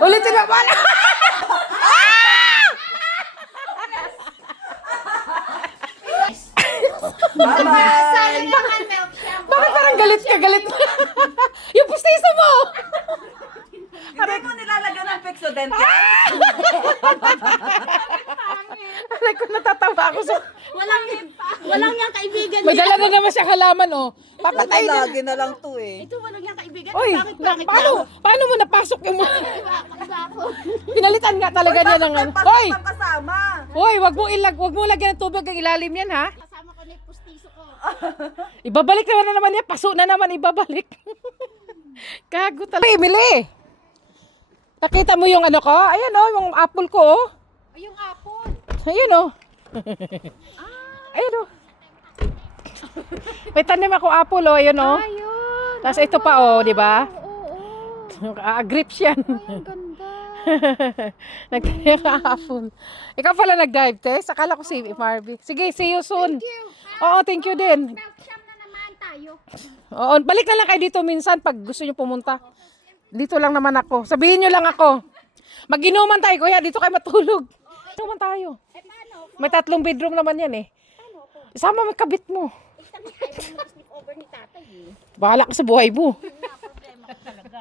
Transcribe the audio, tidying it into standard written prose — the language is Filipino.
Ulitin mo pala. Sayang naman milk siya. Bakit parang galit ka? Galit mo. Yung pustiso mo. Hindi mo nilalagyan ng Pexodent yan? Aray ko, natatawa ako sa... Walang niyang kaibigan. May dala na naman siyang halaman, oh. Papatay na. Lagi na lang to eh. Ito walang niyang kaibigan. Uy, Bakit pangit paano mo napasok yung mga... Iba ako. Pinalitan nga talaga niya ng... Bakit Hoy! ang kasama? Hoy, wag mo lagyan ng tubig ang ilalim yan, ha? Kasama ko na yung pustiso ko. Ibabalik naman niya. Paso na naman ibabalik. Gago talaga. Emily! Nakita mo yung ano ko? Ayan, oh, yung apple ko, oh. Ay, yung apple. Ayun, oh. Ayun, oh. May tanim ako apple, oh. Ayun, oh. Ayun. Tapos ito pa, oh, di ba? Oo. Grips yan. Ang ganda. Nagtanim ka apple. Ikaw pala nag-dive test. Akala ko si Marvy. Sige, see you soon. Thank you. Oo, thank you din. Milk shop na naman tayo. Oo, balik na lang kayo dito minsan pag gusto nyo pumunta. Dito lang naman ako. Sabihin nyo lang ako. Mag-inuman tayo, kuya. Dito kayo matulog. Inuman tayo. Eh, paano? May 3 bedroom naman yan eh. Paano ako? Isama mo yung kabit mo. Isang ayaw mo mag-sleep over ni tatay eh. Bahala ka sa buhay mo. Yun nga, problema ko talaga.